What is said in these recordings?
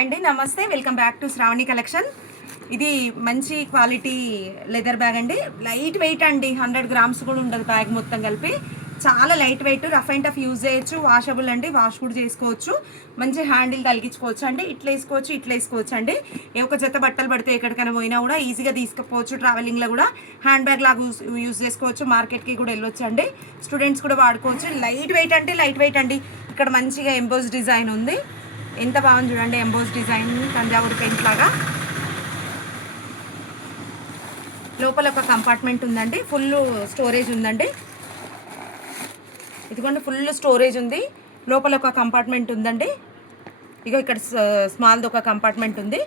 అండి నమస్తే, welcome back to Shravani collection. ఇది మంచి క్వాలిటీ లెదర్ బ్యాగ్ అండి. లైట్ వెయిట్ అండి, 100 గ్రామ్స్ కూడా ఉండదు బ్యాగ్ మొత్తం కలిపి. చాలా light weight, rough and tough use చేయొచ్చు. వాషబుల్ అండి, వాష్ కూడా చేసుకోవచ్చు. మంచి హ్యాండిల్ తలిగించుకోవచ్చు అండి. ఇట్లా వేసుకోవచ్చు, ఇట్లా వేసుకోవచ్చు అండి. ఏ ఒక జత బట్టలు పడితే ఎక్కడికైనా పోయినా కూడా ఈజీగా తీసుకుపోవచ్చు. ట్రావెలింగ్లో కూడా హ్యాండ్ బ్యాగ్ లాగా యూజ్ చేసుకోవచ్చు. మార్కెట్కి కూడా వెళ్ళొచ్చు అండి. స్టూడెంట్స్ కూడా వాడుకోవచ్చు. లైట్ వెయిట్ అంటే లైట్ వెయిట్ అండి. ఇక్కడ మంచిగా ఎంబోస్ డిజైన్ ఉంది. ఎంత బాగుంది చూడండి, ఎంబోస్ డిజైన్ తంజావూరు పెయింట్ లాగా. లోపల ఒక కంపార్ట్మెంట్ ఉందండి, ఫుల్ స్టోరేజ్ ఉందండి. ఇదిగోండి ఫుల్ స్టోరేజ్ ఉంది. లోపల ఒక కంపార్ట్మెంట్ ఉందండి. ఇక ఇక్కడ స్మాల్ది ఒక కంపార్ట్మెంట్ ఉంది.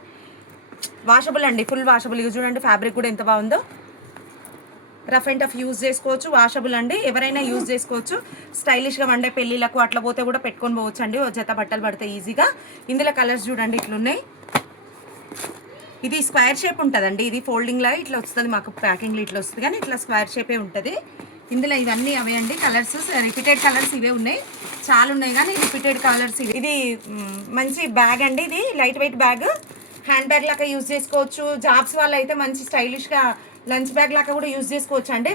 వాషబుల్ అండి, ఫుల్ వాషబుల్. ఇక చూడండి ఫ్యాబ్రిక్ కూడా ఎంత బాగుందో. రఫ్ అండ్ టఫ్ యూజ్ చేసుకోవచ్చు, వాషబుల్ అండి. ఎవరైనా యూజ్ చేసుకోవచ్చు. స్టైలిష్గా వండే పెళ్ళిళ్ళకు అట్లా పోతే కూడా పెట్టుకొని పోవచ్చు అండి. ఒక జత బట్టలు పడితే ఈజీగా. ఇందులో కలర్స్ చూడండి ఇట్లున్నాయి. ఇది స్క్వేర్ షేప్ ఉంటుందండి. ఇది ఫోల్డింగ్ లాగా ఇట్లా వస్తుంది. మాకు ప్యాకింగ్లో ఇట్లా వస్తుంది, కానీ ఇట్లా స్క్వేర్ షేపే ఉంటుంది. ఇందులో ఇవన్నీ అవే అండి కలర్స్. రిపీటెడ్ కలర్స్ ఇవే ఉన్నాయి, చాలా ఉన్నాయి కానీ రిపీటెడ్ కలర్స్ ఇవి. ఇది మంచి బ్యాగ్ అండి. ఇది light weight bag, hand bag లాగా యూజ్ చేసుకోవచ్చు. జాబ్స్ వాళ్ళు అయితే మంచి స్టైలిష్గా లంచ్ బ్యాగ్ లాగా కూడా యూజ్ చేసుకోవచ్చు అండి.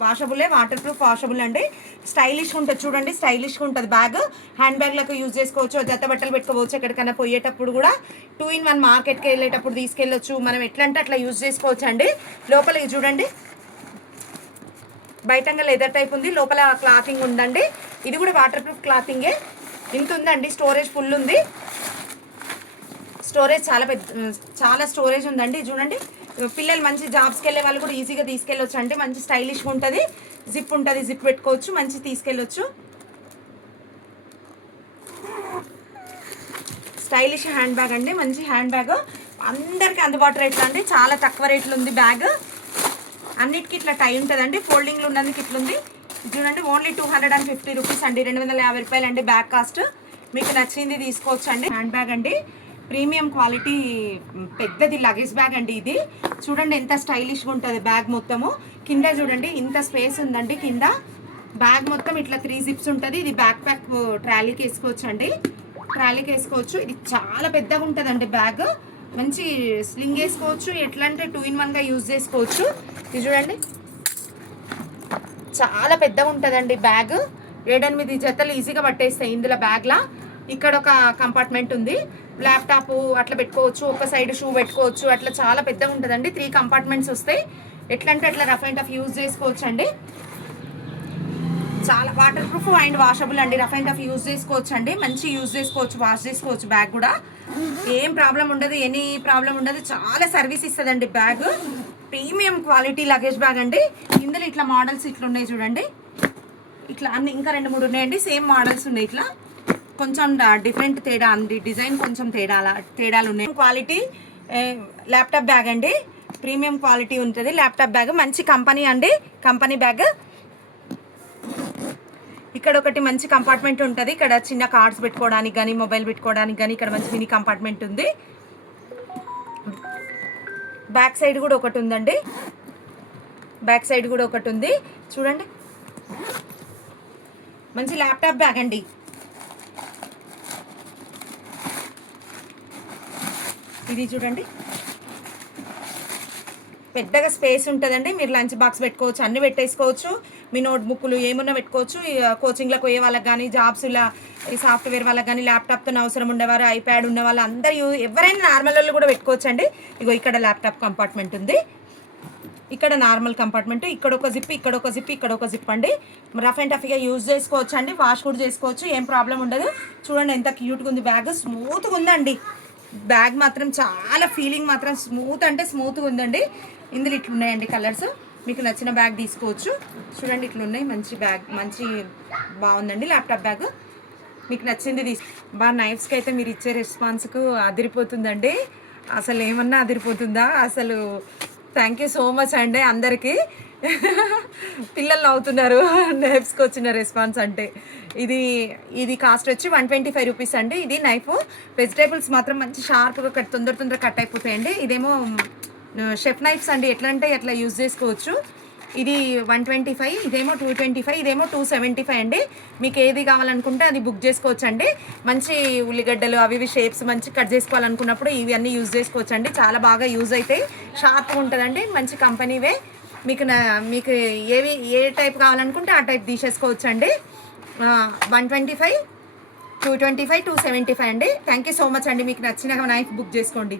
వాషబులే, వాటర్ ప్రూఫ్ వాషబుల్ అండి. స్టైలిష్గా ఉంటుంది చూడండి, స్టైలిష్గా ఉంటుంది బ్యాగ్. హ్యాండ్ బ్యాగ్ లాగా యూజ్ చేసుకోవచ్చు. జత బట్టలు పెట్టుకోవచ్చు. ఎక్కడికైనా పోయేటప్పుడు కూడా 2-in-1 మార్కెట్కి వెళ్ళేటప్పుడు తీసుకెళ్ళొచ్చు. మనం ఎట్లా అంటే అట్లా యూజ్ చేసుకోవచ్చు అండి. లోపల ఇది చూడండి, బయటంగా లెదర్ టైప్ ఉంది, లోపల క్లాతింగ్ ఉందండి. ఇది కూడా వాటర్ ప్రూఫ్ క్లాతింగే. ఇంత ఉందండి, స్టోరేజ్ ఫుల్ ఉంది. స్టోరేజ్ చాలా స్టోరేజ్ ఉందండి. చూడండి, పిల్లలు మంచి జాబ్స్కి వెళ్ళే వాళ్ళు కూడా ఈజీగా తీసుకెళ్ళొచ్చు అండి. మంచి స్టైలిష్గా ఉంటుంది. జిప్ ఉంటుంది, జిప్ పెట్టుకోవచ్చు, మంచి తీసుకెళ్ళొచ్చు. స్టైలిష్ హ్యాండ్ బ్యాగ్ అండి, మంచి హ్యాండ్ బ్యాగ్. అందరికీ అందుబాటు రేట్లు అండి, చాలా తక్కువ రేట్లు ఉంది బ్యాగ్. అన్నిటికీ ఇట్లా టై ఉంటుందండి. ఫోల్డింగ్లో ఉన్నందుకు ఇట్లుంది. చూడండి, ఓన్లీ 250 రూపీస్ అండి, 250 రూపాయలు అండి బ్యాగ్ కాస్ట్. మీకు నచ్చింది తీసుకోవచ్చు అండి. హ్యాండ్ బ్యాగ్ అండి, ప్రీమియం క్వాలిటీ పెద్దది లగేజ్ బ్యాగ్ అండి. ఇది చూడండి ఎంత స్టైలిష్గా ఉంటుంది బ్యాగ్ మొత్తము. కింద చూడండి ఇంత స్పేస్ ఉందండి. కింద బ్యాగ్ మొత్తం ఇట్లా 3 జిప్స్ ఉంటుంది. ఇది బ్యాక్ ప్యాక్ ట్రాలీకి వేసుకోవచ్చు అండి, ట్రాలీకి వేసుకోవచ్చు. ఇది చాలా పెద్దగా ఉంటుందండి బ్యాగ్. మంచి స్లింగ్ వేసుకోవచ్చు. ఎట్లా అంటే 2-in-1గా యూజ్ చేసుకోవచ్చు. ఇది చూడండి చాలా పెద్దగా ఉంటుందండి బ్యాగ్. 7-8 జతలు ఈజీగా పట్టేస్తాయి ఇందులో బ్యాగ్లా. ఇక్కడ ఒక కంపార్ట్మెంట్ ఉంది, ల్యాప్టాప్ అట్లా పెట్టుకోవచ్చు. ఒక సైడ్ షూ పెట్టుకోవచ్చు. అట్లా చాలా పెద్దగా ఉంటుందండి. 3 కంపార్ట్మెంట్స్ వస్తాయి. ఎట్లా అంటే అట్లా రఫ్ అండ్ టఫ్ యూజ్ చేసుకోవచ్చు అండి. చాలా వాటర్ ప్రూఫ్ అండ్ వాషబుల్ అండి. రఫ్ అండ్ టఫ్ యూజ్ చేసుకోవచ్చు అండి. మంచి యూజ్ చేసుకోవచ్చు, వాష్ చేసుకోవచ్చు. బ్యాగ్ కూడా ఏం ప్రాబ్లం ఉండదు, ఎనీ ప్రాబ్లం ఉండదు. చాలా సర్వీస్ ఇస్తుందండి bag. Premium quality luggage bag అండి. ఇందులో ఇట్లా మోడల్స్ ఇట్లా ఉన్నాయి చూడండి. ఇట్లా అన్ని ఇంకా 2-3 ఉన్నాయండి. సేమ్ మోడల్స్ ఉన్నాయి. ఇట్లా కొంచెం డిఫరెంట్ తేడా అండి, డిజైన్ కొంచెం తేడాలు ఉన్నాయి. క్వాలిటీ ల్యాప్టాప్ బ్యాగ్ అండి, ప్రీమియం క్వాలిటీ ఉంటుంది ల్యాప్టాప్ బ్యాగ్. మంచి కంపెనీ అండి, కంపెనీ బ్యాగ్. ఇక్కడ ఒకటి మంచి కంపార్ట్మెంట్ ఉంటుంది. ఇక్కడ చిన్న కార్డ్స్ పెట్టుకోవడానికి కానీ, మొబైల్ పెట్టుకోవడానికి కానీ ఇక్కడ మంచి మినీ కంపార్ట్మెంట్ ఉంది. బ్యాక్ సైడ్ కూడా ఒకటి ఉందండి, బ్యాక్ సైడ్ కూడా ఒకటి ఉంది. చూడండి, మంచి ల్యాప్టాప్ బ్యాగ్ అండి. ఇది చూడండి, పెద్దగా స్పేస్ ఉంటుందండి. మీరు లంచ్ బాక్స్ పెట్టుకోవచ్చు, అన్నీ పెట్టేసుకోవచ్చు. మీ నోట్బుక్లు ఏమున్నా పెట్టుకోవచ్చు. కోచింగ్లకు పోయే వాళ్ళకి కానీ, జాబ్స్ ఇలా ఈ సాఫ్ట్వేర్ వాళ్ళకి కానీ, ల్యాప్టాప్తో అవసరం ఉండేవారు, ఐప్యాడ్ ఉన్న వాళ్ళు అందరూ ఎవరైనా నార్మల్ వాళ్ళు కూడా పెట్టుకోవచ్చు అండి. ఇగో ఇక్కడ ల్యాప్టాప్ కంపార్ట్మెంట్ ఉంది, ఇక్కడ నార్మల్ కంపార్ట్మెంట్. ఇక్కడ ఒక జిప్, ఇక్కడ ఒక జిప్, ఇక్కడ ఒక జిప్ అండి. రఫ్ అండ్ టఫ్గా యూజ్ చేసుకోవచ్చు అండి. వాష్ కూడా చేసుకోవచ్చు, ఏం ప్రాబ్లం ఉండదు. చూడండి ఎంత క్యూట్గా ఉంది బ్యాగ్. స్మూత్గా ఉందండి బ్యాగ్ మాత్రం. చాలా ఫీలింగ్ మాత్రం స్మూత్ అంటే స్మూత్గా ఉందండి. ఇందులో ఇట్లా ఉన్నాయండి కలర్స్. మీకు నచ్చిన బ్యాగ్ తీసుకోవచ్చు. చూడండి ఇట్లా ఉన్నాయి. మంచి బ్యాగ్, మంచి బాగుందండి ల్యాప్టాప్ బ్యాగ్. మీకు నచ్చింది బాగా. నైఫ్స్కి అయితే మీరు ఇచ్చే రెస్పాన్స్కు అదిరిపోతుందండి. అసలు ఏమన్నా అదిరిపోతుందా అసలు. థ్యాంక్ యూ సో మచ్ అండి అందరికీ. పిల్లలు అవుతున్నారు నైఫ్స్కి వచ్చిన రెస్పాన్స్ అంటే. ఇది కాస్ట్ వచ్చి 125 రూపీస్ అండి. ఇది నైఫ్. వెజిటేబుల్స్ మాత్రం మంచి షార్ప్గా తొందర కట్ అయిపోతాయండి. ఇదేమో షెఫ్ నైఫ్స్ అండి. ఎట్లా అంటే ఎట్లా యూజ్ చేసుకోవచ్చు. ఇది 125, ఇదేమో 225, ఇదేమో 275 అండి. మీకు ఏది కావాలనుకుంటే అది బుక్ చేసుకోవచ్చు అండి. మంచి ఉల్లిగడ్డలు అవి ఇవి షేప్స్ మంచి కట్ చేసుకోవాలనుకున్నప్పుడు ఇవి అన్నీ యూజ్ చేసుకోవచ్చు అండి. చాలా బాగా యూజ్ అవుతాయి, షార్ప్గా ఉంటుందండి, మంచి కంపెనీవే. మీకు ఏ టైప్ కావాలనుకుంటే ఆ టైప్ తీసేసుకోవచ్చు అండి. 125, 225, 275 అండి. థ్యాంక్ యూ సో మచ్ అండి. మీకు నచ్చిన నైఫ్ బుక్ చేసుకోండి.